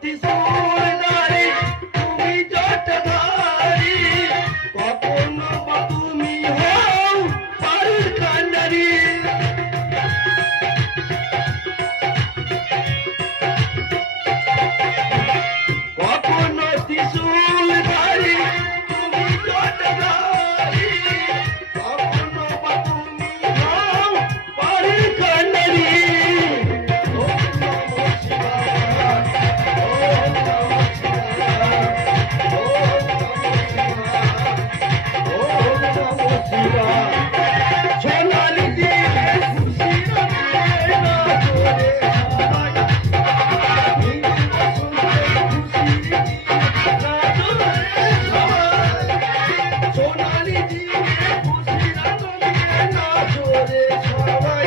ত্রিশূলধারী, তুমি জটাধারী, কখনো বা তুমি হও পারুর কান্ডারী। কখনো ত্রিশূলধারী, তুমি জটাধারী, কখনো বা তুমি হও পারুর কান্ডারী। ওম নমঃ শিবায়, ওম নমঃ শিবায়, ওম নমঃ শিবায়। সোনালি দিনে খুশির দিনে নাচরে সবাই, হিন্দু মুসলমান খুশির দিনে নাচরে সবাই। সোনালি দিনে খুশির দিনে নাচরে সবাই।